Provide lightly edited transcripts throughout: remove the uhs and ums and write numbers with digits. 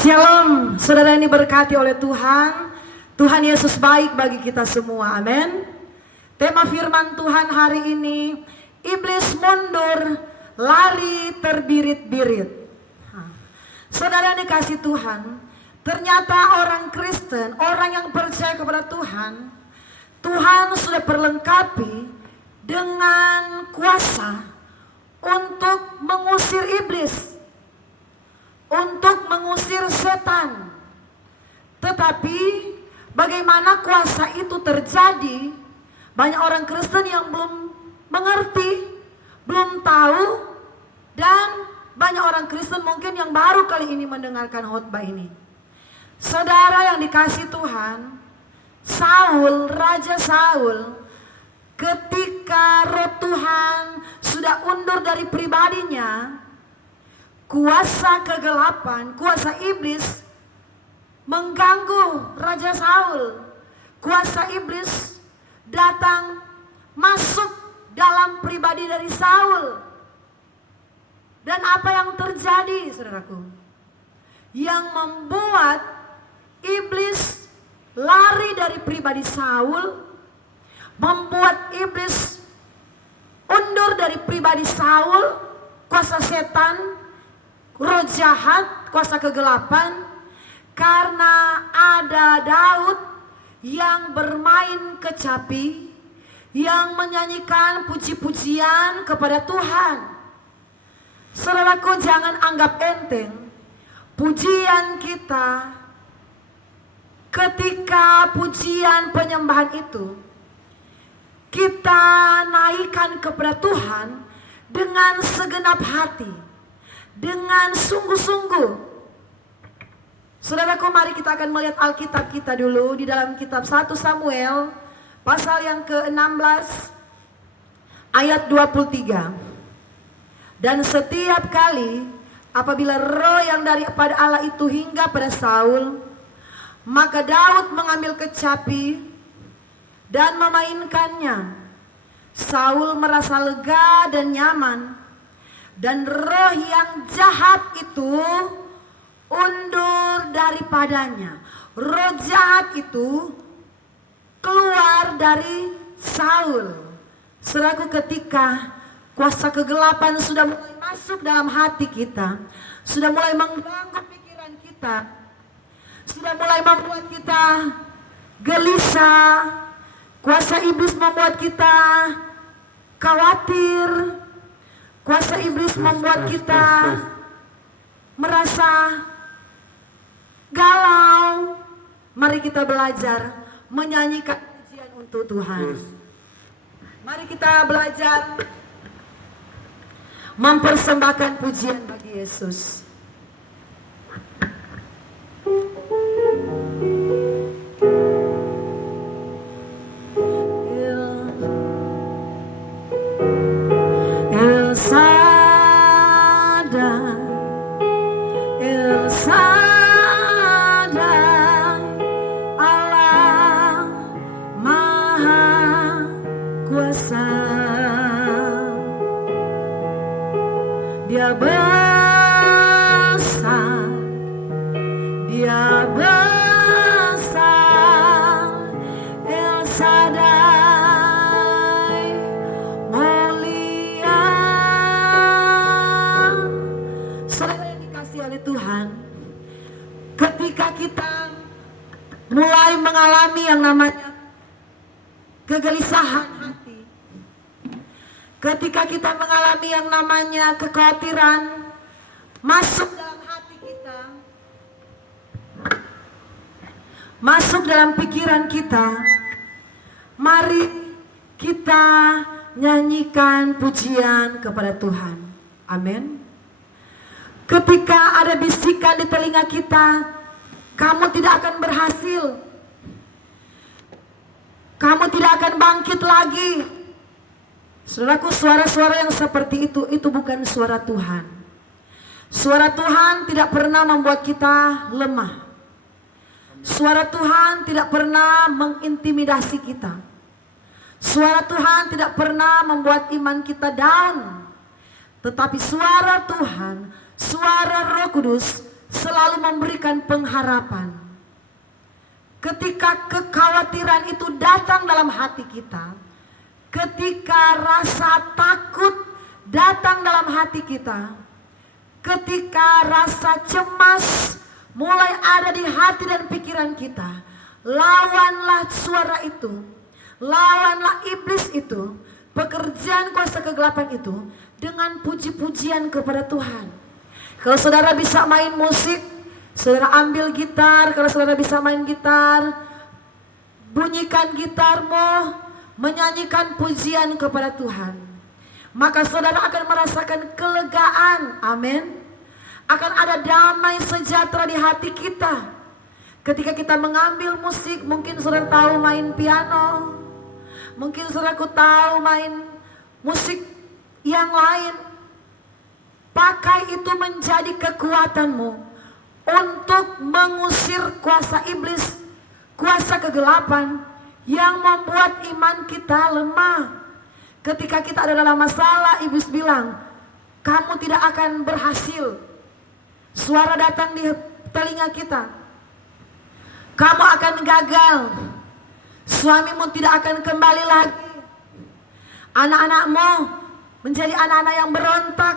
Shalom, saudara ini berkati oleh Tuhan. Tuhan Yesus baik bagi kita semua, amin. Tema firman Tuhan hari ini, iblis mundur, lari terbirit-birit. Saudara yang dikasih Tuhan, ternyata orang Kristen, orang yang percaya kepada Tuhan, Tuhan sudah perlengkapi dengan kuasa untuk mengusir iblis, untuk mengusir setan. Tetapi bagaimana kuasa itu terjadi? Banyak orang Kristen yang belum mengerti, belum tahu, dan banyak orang Kristen mungkin yang baru kali ini mendengarkan khotbah ini. Saudara yang dikasih Tuhan, Saul, Raja Saul, ketika roh Tuhan sudah undur dari pribadinya, kuasa kegelapan, kuasa iblis mengganggu Raja Saul. Kuasa iblis datang masuk dalam pribadi dari Saul. Dan apa yang terjadi, saudaraku? Yang membuat iblis lari dari pribadi Saul, membuat iblis undur dari pribadi Saul, kuasa setan, roh jahat, kuasa kegelapan, karena ada Daud yang bermain kecapi, yang menyanyikan puji-pujian kepada Tuhan. Saudaraku, jangan anggap enteng pujian kita. Ketika pujian penyembahan itu kita naikkan kepada Tuhan dengan segenap hati, dengan sungguh-sungguh. Saudaraku, mari kita akan melihat Alkitab kita dulu di dalam kitab 1 Samuel pasal yang ke-16 ayat 23. Dan setiap kali apabila roh yang daripada Allah itu hingga pada Saul, maka Daud mengambil kecapi dan memainkannya. Saul merasa lega dan nyaman, dan roh yang jahat itu undur daripadanya. Roh jahat itu keluar dari Saul. Saudaraku, ketika kuasa kegelapan sudah mulai masuk dalam hati kita, sudah mulai mengganggu pikiran kita, sudah mulai membuat kita gelisah, kuasa iblis membuat kita khawatir, kuasa iblis membuat kita merasa galau. Mari kita belajar menyanyikan pujian untuk Tuhan. Mari kita belajar mempersembahkan pujian bagi Yesus. Dia besar, Dia besar, El Shaddai mulia. Saudara yang dikasihi oleh Tuhan, ketika kita mulai mengalami yang namanya kegelisahan hati, ketika kita mengalami yang namanya kekhawatiran masuk dalam hati kita, masuk dalam pikiran kita, mari kita nyanyikan pujian kepada Tuhan. Amin. Ketika ada bisikan di telinga kita, kamu tidak akan berhasil, kamu tidak akan bangkit lagi. Saudaraku, suara-suara yang seperti itu bukan suara Tuhan. Suara Tuhan tidak pernah membuat kita lemah. Suara Tuhan tidak pernah mengintimidasi kita. Suara Tuhan tidak pernah membuat iman kita down. Tetapi suara Tuhan, suara Roh Kudus selalu memberikan pengharapan. Ketika kekhawatiran itu datang dalam hati kita, ketika rasa takut datang dalam hati kita, ketika rasa cemas mulai ada di hati dan pikiran kita, lawanlah suara itu, lawanlah iblis itu, pekerjaan kuasa kegelapan itu dengan puji-pujian kepada Tuhan. Kalau saudara bisa main musik, saudara ambil gitar. Kalau saudara bisa main gitar, bunyikan gitarmu, menyanyikan pujian kepada Tuhan. Maka saudara akan merasakan kelegaan, amin. Akan ada damai sejahtera di hati kita. Ketika kita mengambil musik, mungkin saudara tahu main piano, mungkin saudaraku tahu main musik yang lain. Pakai itu menjadi kekuatanmu untuk mengusir kuasa iblis, kuasa kegelapan yang membuat iman kita lemah. Ketika kita ada dalam masalah, iblis bilang, kamu tidak akan berhasil. Suara datang di telinga kita, kamu akan gagal. Suamimu tidak akan kembali lagi. Anak-anakmu menjadi anak-anak yang berontak.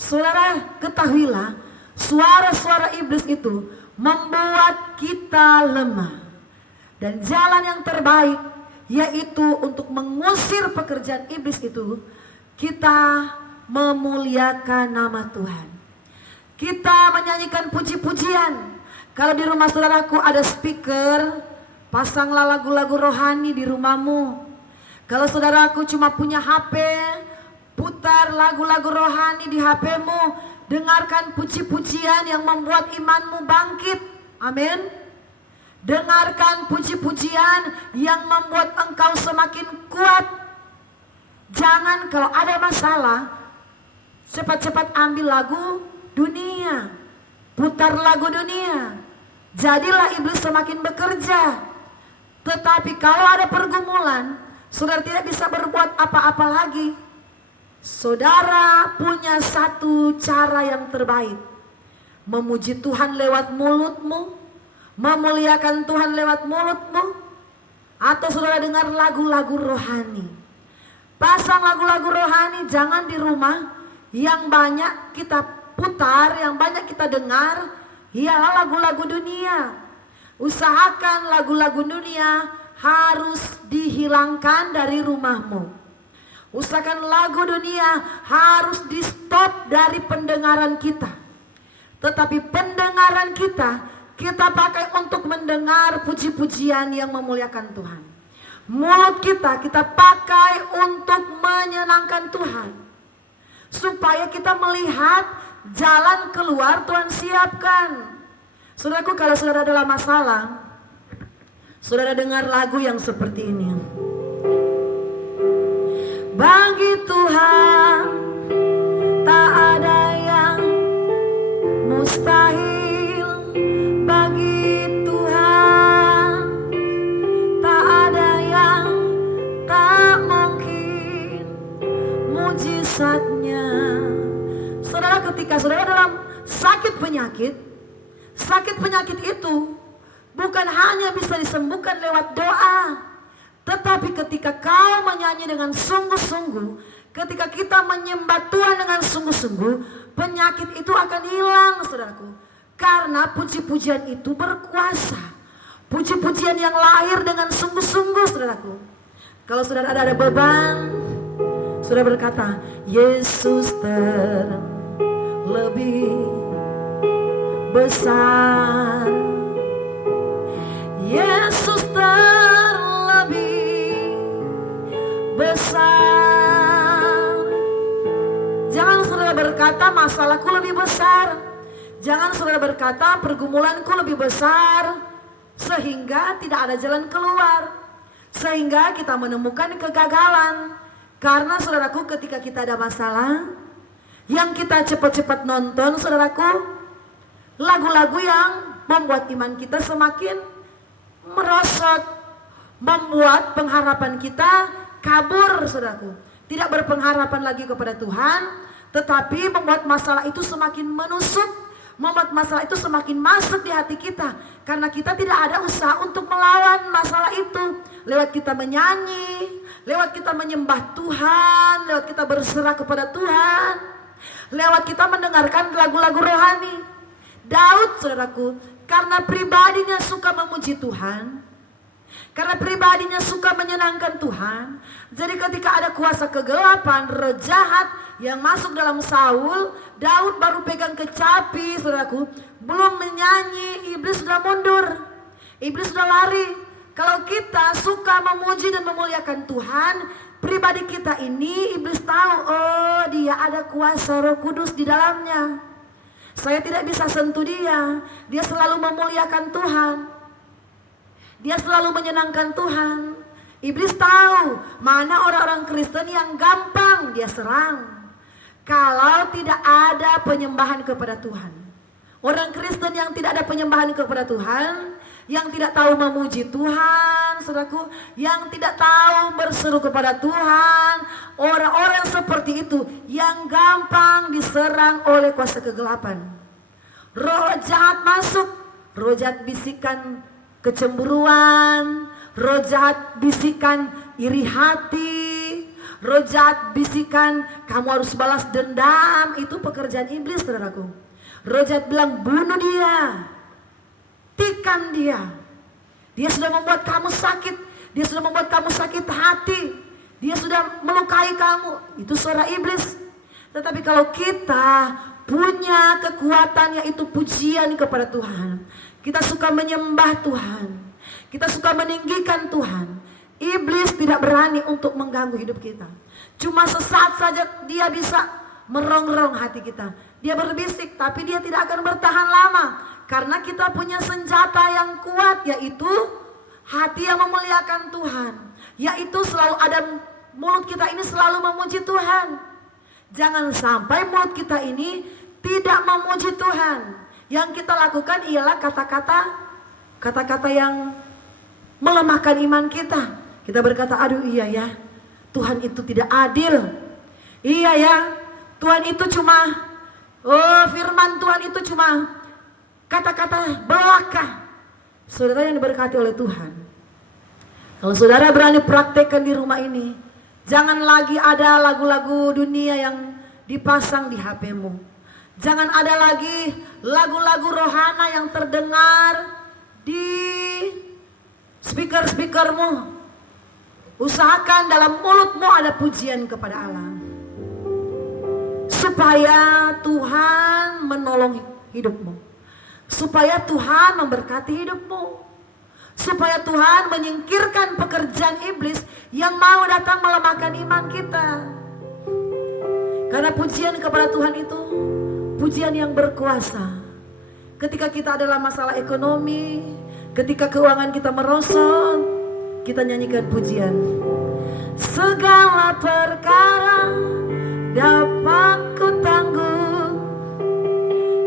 Saudara, ketahuilah, suara-suara iblis itu membuat kita lemah. Dan jalan yang terbaik yaitu untuk mengusir pekerjaan iblis itu, kita memuliakan nama Tuhan. Kita menyanyikan puji-pujian. Kalau di rumah saudaraku ada speaker, pasanglah lagu-lagu rohani di rumahmu. Kalau saudaraku cuma punya HP, putar lagu-lagu rohani di HP-mu. Dengarkan puji-pujian yang membuat imanmu bangkit. Amin. Dengarkan puji-pujian yang membuat engkau semakin kuat. Jangan kalau ada masalah, cepat-cepat ambil lagu dunia, putar lagu dunia. Jadilah iblis semakin bekerja. Tetapi kalau ada pergumulan, saudara tidak bisa berbuat apa-apa lagi. Saudara punya satu cara yang terbaik. Memuji Tuhan lewat mulutmu, memuliakan Tuhan lewat mulutmu, atau saudara dengar lagu-lagu rohani. Pasang lagu-lagu rohani, jangan di rumah. Yang banyak kita putar, yang banyak kita dengar, ialah lagu-lagu dunia. Usahakan lagu-lagu dunia harus dihilangkan dari rumahmu. Usahakan lagu dunia harus di stop dari pendengaran kita. Tetapi pendengaran kita pakai untuk mendengar puji-pujian yang memuliakan Tuhan. Mulut kita pakai untuk menyenangkan Tuhan. Supaya kita melihat jalan keluar Tuhan siapkan. Saudaraku, kalau saudara dalam masalah, saudara dengar lagu yang seperti ini. Bagi Tuhan tak ada yang mustahil. Bagi Tuhan tak ada yang tak mungkin mujizatnya. Saudara, ketika saudara dalam sakit penyakit itu bukan hanya bisa disembuhkan lewat doa. Tetapi ketika kau menyanyi dengan sungguh-sungguh, ketika kita menyembah Tuhan dengan sungguh-sungguh, penyakit itu akan hilang, saudaraku. Karena puji-pujian itu berkuasa. Puji-pujian yang lahir dengan sungguh-sungguh, saudaraku. Kalau saudara ada beban, saudara berkata, Yesus terlebih besar. Yesus terlebih besar. Jangan saudara berkata masalahku lebih besar. Jangan saudara berkata pergumulanku lebih besar, sehingga tidak ada jalan keluar, sehingga kita menemukan kegagalan. Karena saudaraku, ketika kita ada masalah, yang kita cepat-cepat nonton, saudaraku, lagu-lagu yang membuat iman kita semakin merosot, membuat pengharapan kita kabur, saudaraku. Tidak berpengharapan lagi kepada Tuhan, tetapi membuat masalah itu semakin menusuk, membuat masalah itu semakin masuk di hati kita. Karena kita tidak ada usaha untuk melawan masalah itu. Lewat kita menyanyi, lewat kita menyembah Tuhan, lewat kita berserah kepada Tuhan, lewat kita mendengarkan lagu-lagu rohani. Daud, saudaraku, karena pribadinya suka memuji Tuhan, karena pribadinya suka menyenangkan Tuhan, jadi ketika ada kuasa kegelapan, roh jahat yang masuk dalam Saul, Daud baru pegang kecapi, saudaraku, belum menyanyi, iblis sudah mundur, iblis sudah lari. Kalau kita suka memuji dan memuliakan Tuhan, pribadi kita ini, iblis tahu, oh dia ada kuasa Roh Kudus di dalamnya. Saya tidak bisa sentuh dia. Dia selalu memuliakan Tuhan, dia selalu menyenangkan Tuhan. Iblis tahu mana orang-orang Kristen yang gampang dia serang kalau tidak ada penyembahan kepada Tuhan. Orang Kristen yang tidak ada penyembahan kepada Tuhan, yang tidak tahu memuji Tuhan, saudaraku, yang tidak tahu berseru kepada Tuhan, orang-orang seperti itu yang gampang diserang oleh kuasa kegelapan. Roh jahat masuk, roh jahat bisikan kecemburuan, roh jahat bisikan iri hati, roh jahat bisikan kamu harus balas dendam. Itu pekerjaan iblis, saudaraku. Roh jahat bilang bunuh dia, hentikan dia. Dia sudah membuat kamu sakit. Dia sudah membuat kamu sakit hati. Dia sudah melukai kamu. Itu suara iblis. Tetapi kalau kita punya kekuatan, yaitu pujian kepada Tuhan, kita suka menyembah Tuhan, kita suka meninggikan Tuhan, iblis tidak berani untuk mengganggu hidup kita. Cuma sesaat saja dia bisa merongrong hati kita. Dia berbisik, tapi dia tidak akan bertahan lama. Karena kita punya senjata yang kuat, yaitu hati yang memuliakan Tuhan. Yaitu selalu ada, mulut kita ini selalu memuji Tuhan. Jangan sampai mulut kita ini tidak memuji Tuhan. Yang kita lakukan ialah kata-kata yang melemahkan iman kita. Kita berkata, aduh iya ya, Tuhan itu tidak adil. Iya ya, Tuhan itu cuma, firman Tuhan itu cuma kata-kata belaka. Saudara yang diberkati oleh Tuhan, kalau saudara berani praktekkan di rumah ini, jangan lagi ada lagu-lagu dunia yang dipasang di HP-mu. Jangan ada lagi lagu-lagu rohana yang terdengar di speaker-speakermu. Usahakan dalam mulutmu ada pujian kepada Allah, supaya Tuhan menolong hidupmu, supaya Tuhan memberkati hidupmu, supaya Tuhan menyingkirkan pekerjaan iblis yang mau datang melemahkan iman kita. Karena pujian kepada Tuhan itu pujian yang berkuasa. Ketika kita adalah masalah ekonomi, ketika keuangan kita merosot, kita nyanyikan pujian. Segala perkara dapat ku tanggung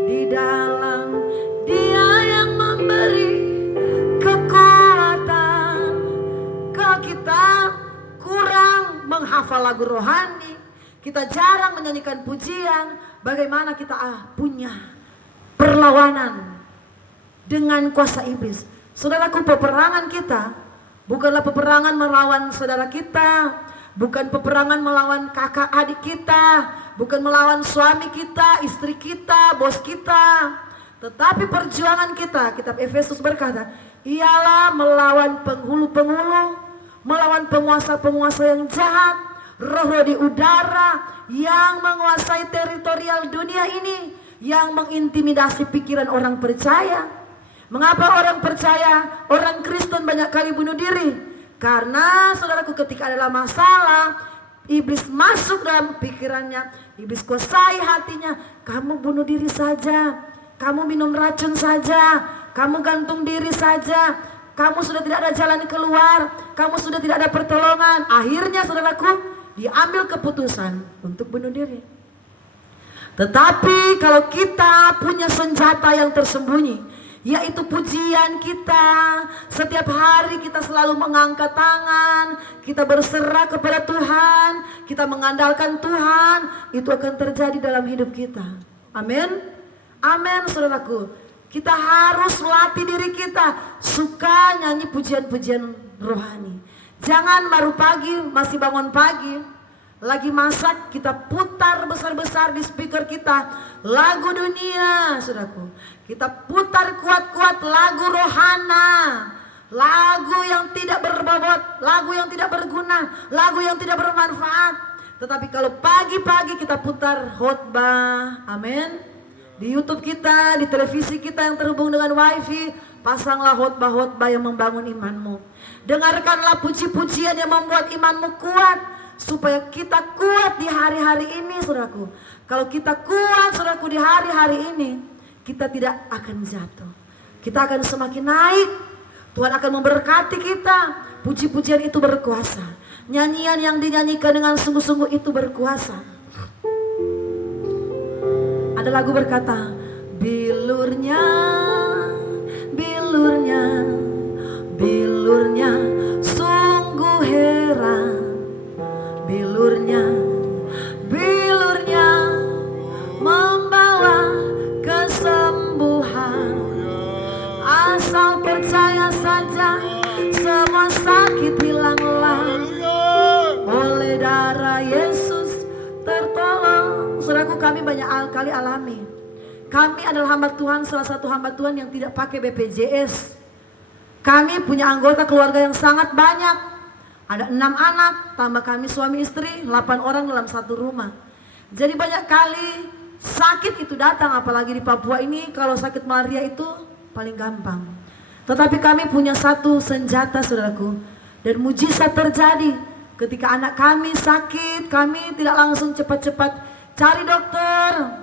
di dalam Dia yang memberi kekuatan. Kalau kita kurang menghafal lagu rohani, kita jarang menyanyikan pujian, bagaimana kita punya perlawanan dengan kuasa iblis. Saudaraku, peperangan kita bukanlah peperangan melawan saudara kita, bukan peperangan melawan kakak adik kita, bukan melawan suami kita, istri kita, bos kita. Tetapi perjuangan kita, kitab Efesus berkata, ialah melawan penghulu-penghulu, melawan penguasa-penguasa yang jahat, roh-roh di udara yang menguasai teritorial dunia ini, yang mengintimidasi pikiran orang percaya. Mengapa orang percaya, orang Kristen banyak kali bunuh diri? Karena saudaraku, ketika adalah masalah, iblis masuk dalam pikirannya, iblis kuasai hatinya. Kamu bunuh diri saja, kamu minum racun saja, kamu gantung diri saja, kamu sudah tidak ada jalan keluar, kamu sudah tidak ada pertolongan. Akhirnya saudaraku, diambil keputusan untuk bunuh diri. Tetapi kalau kita punya senjata yang tersembunyi, yaitu pujian kita, setiap hari kita selalu mengangkat tangan, kita berserah kepada Tuhan, kita mengandalkan Tuhan, itu akan terjadi dalam hidup kita. Amin. Amin saudaraku. Kita harus melatih diri kita suka nyanyi pujian-pujian rohani. Jangan baru pagi, masih bangun pagi, lagi masak, kita putar besar-besar di speaker kita lagu dunia, saudaraku. Kita putar kuat-kuat lagu rohana, lagu yang tidak berbobot, lagu yang tidak berguna, lagu yang tidak bermanfaat. Tetapi kalau pagi-pagi kita putar khotbah, amin. Di YouTube kita, di televisi kita yang terhubung dengan wifi, pasanglah khotbah-khotbah yang membangun imanmu. Dengarkanlah puji-pujian yang membuat imanmu kuat, supaya kita kuat di hari-hari ini, saudaraku. Kalau kita kuat, saudaraku, di hari-hari ini, kita tidak akan jatuh. Kita akan semakin naik. Tuhan akan memberkati kita. Puji-pujian itu berkuasa. Nyanyian yang dinyanyikan dengan sungguh-sungguh itu berkuasa. Ada lagu berkata, bilurnya, bilurnya, bilurnya sungguh heran. Bilurnya, bilurnya membawa kesembuhan. Asal percaya saja, semua sakit hilanglah. Oleh darah Yesus tertolong. Saudaraku, kami banyak kali alami. Kami adalah hamba Tuhan, salah satu hamba Tuhan yang tidak pakai BPJS. Kami punya anggota keluarga yang sangat banyak. Ada 6 anak, tambah kami suami istri, 8 orang dalam satu rumah. Jadi banyak kali sakit itu datang, apalagi di Papua ini kalau sakit malaria itu paling gampang. Tetapi kami punya satu senjata, saudaraku. Dan mujizat terjadi ketika anak kami sakit, kami tidak langsung cepat-cepat cari dokter,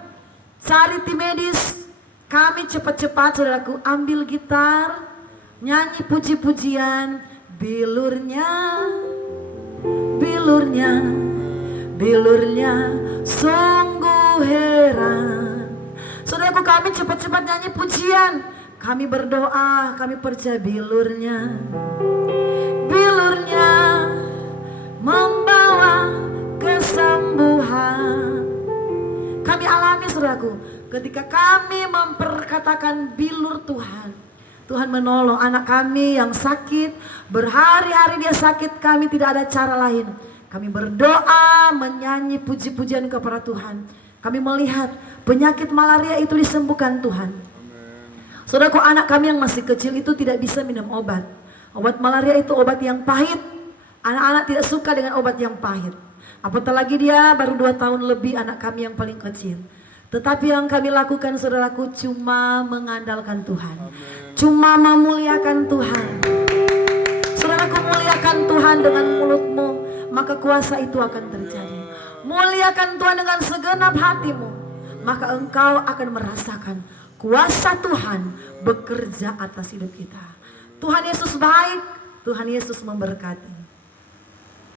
cari tim medis. Kami cepat-cepat, saudaraku, ambil gitar, nyanyi puji-pujian. Bilurnya, bilurnya, bilurnya sungguh heran. Saudaraku, kami cepat-cepat nyanyi pujian. Kami berdoa, kami percaya bilurnya, bilurnya membawa kesembuhan. Kami alami, saudaraku, ketika kami memperkatakan bilur Tuhan, Tuhan menolong anak kami yang sakit. Berhari-hari dia sakit, kami tidak ada cara lain. Kami berdoa, menyanyi puji-pujian kepada Tuhan. Kami melihat penyakit malaria itu disembuhkan Tuhan. Saudaraku, anak kami yang masih kecil itu tidak bisa minum obat. Obat malaria itu obat yang pahit. Anak-anak tidak suka dengan obat yang pahit. Apatah lagi dia baru 2 tahun lebih, anak kami yang paling kecil. Tetapi yang kami lakukan, saudaraku, cuma mengandalkan Tuhan. Cuma memuliakan Tuhan. Saudaraku, muliakan Tuhan dengan mulutmu, maka kuasa itu akan terjadi. Muliakan Tuhan dengan segenap hatimu, maka engkau akan merasakan kuasa Tuhan bekerja atas hidup kita. Tuhan Yesus baik, Tuhan Yesus memberkati.